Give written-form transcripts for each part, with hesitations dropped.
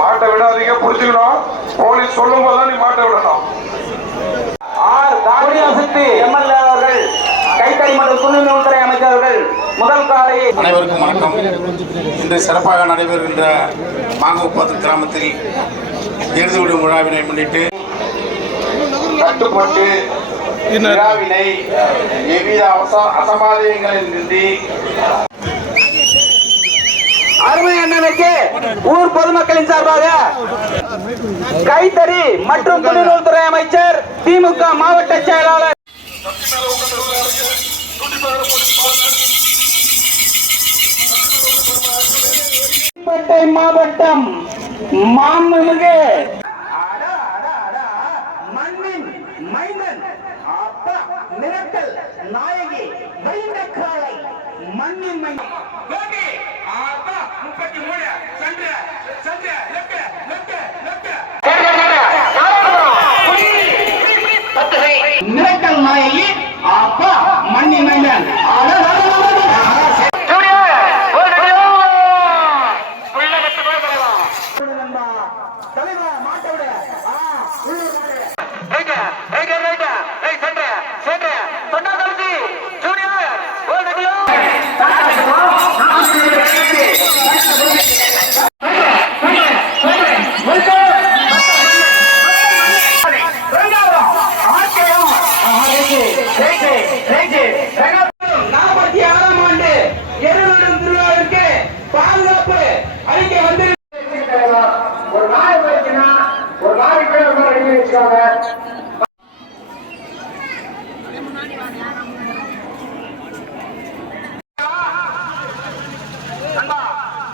மாட்டை விடாதீங்க, புடிச்சுக்கணும். போலீஸ் சொல்லும் போதுதான் நீ மாட்டை விடணும். எம்எல்ஏ அவர்கள், கைத்தறி மற்றும் துணை அமைச்சர்கள் முதல் காலை. அனைவருக்கும் வணக்கம். இன்று சிறப்பாக நடைபெறுகின்ற மாங்குப்பத்து கிராமத்தில் இறுதி விடும் விழாவினை முன்னிட்டு கட்டுப்பட்டு விழாவினை எவ்வித அசம்பாவிதங்களின்றி அருமை அண்ணனுக்கு ஊர் பொதுமக்களின் சார்பாக கைத்தறி மற்றும் துணிநூல்துறை அமைச்சர், திமுக மாவட்ட செயலாளர் மாவட்டம் மாண்புமிகு மண்ணின் மைந்தன் அப்பா மிரட்டல் நாயகி வைந்தக்காலை மண்ணின் மைந்தன் மிரட்டல் நாயகி அப்பா மண்ணின் மைந்தன்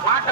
மாட்ட